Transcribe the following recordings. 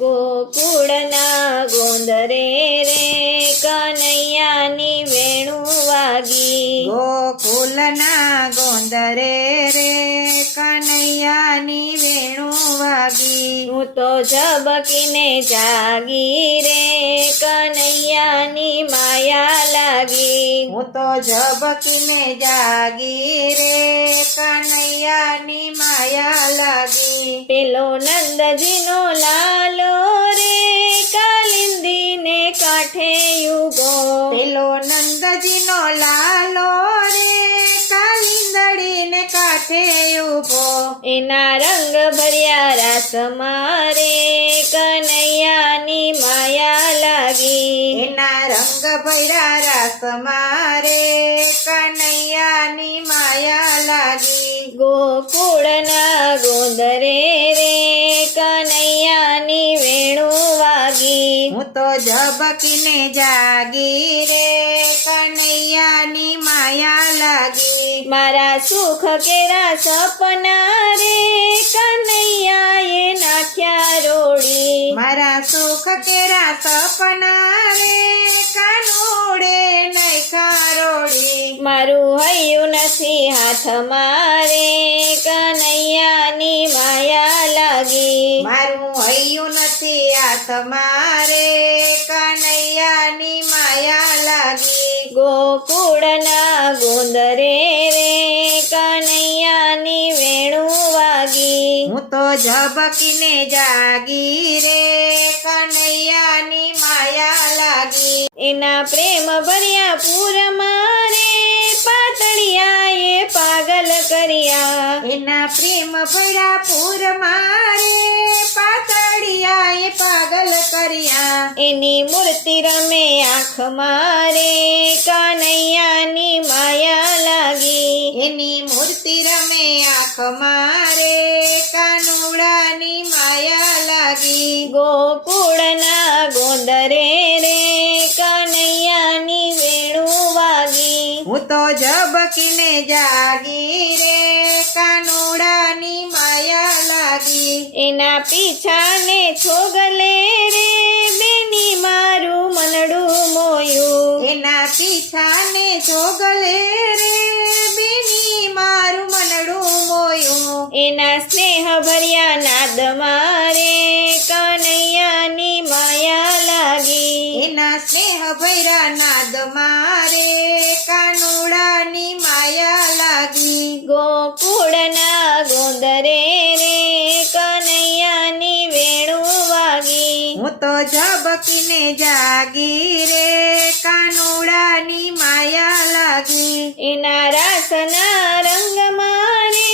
ગોકુળના ગોંદરે રે કનૈયાની વેણુ વાગી. ગોકુલના ગોંદરે રે કનૈયાની વેણુ વાગી. હું તો ઝબકીને જાગી રે કનૈયાની માયા લાગી. હું તો ઝબકીને જાગી રે કનૈયાની માયા લાગી. પેલો નંદજીનો લાલો રે કાલિંદીને કાંઠે યુગો. પેલો નંદજીનો લાલો રે કાલિંદડીને કાંઠે ઊભો. એના રંગ ભર્યા રાસમાં રે કનૈયાની માયા લાગી. એના રંગ ભર્યા રાસમાં રે કનૈયાની માયા લાગી. ગોકુળના ગોંદરે રે કનૈયાની વેણુ વાગી. હું તો ઝબકીને જાગી રે કનૈયાની માયા લાગી. મારા સુખ કેરા સપના રે કનૈયાએ નાખ્યા રોડી. મારા સુખ કેરા સપના રે કાનુડે નાખ્યા રોડી. મારું હૈયું નથી હાથમાં રે કનૈયાની માયા લાગી. મારું હૈયું નથી હાથમાં રે કનૈયાની માયા લાગી. ગોકુળના ગોંદરે રે કનૈયાની વેણુ વાગી. હું તો ઝબકીને જાગી રે કનૈયાની માયા લાગી. એના પ્રેમ ભર્યા પૂરમાં રે પાતળિયાએ પાગલ કર્યા. એના પ્રેમ ભર્યા પૂરમાં રે પાતળિયાએ પાગલ કર્યા. એની મૂર્તિ રમે આંખમાં રે કનૈયાની માયા લાગી. એની મૂર્તિ રમે આંખમાં રે કાનુડાની માયા લાગી. ગોકુળના ગોંદરે રે કનૈયાની વેણુ વાગી. હું તો ઝબકીને જાગી રે કાનુડાની માયા લાગી. એના પીછાને છોગલે રે બેની મારું મનડું મોયું. એના પીછાને જોગલે રે બેની મારું મનડું મોયું. એના સ્નેહ ભર્યા નાદમાં રે કનૈયાની માયા લાગી. એના સ્નેહ ભૈરા નાદમાં રે કાનુડાની માયા લાગી. ગોકુળના ગોંદરે રે કનૈયાની વેણુ વાગી. હું તો ઝબકીને જાગી રે કાનુડાની માયા લાગી. એના રાસના રંગમાં રે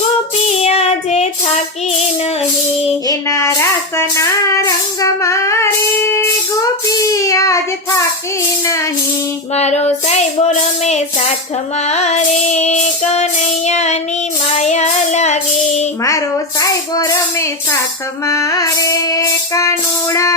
ગોપિયા જે થાકી નહીં. એના રાસના રંગમાં રે ગોપી આજ થાકી નહીં. મારો સાહેબો રમે સાથમાં રે કનૈયાની માયા લાગી. મારો સાહેબો રમે સાથમાં રે કાનુડા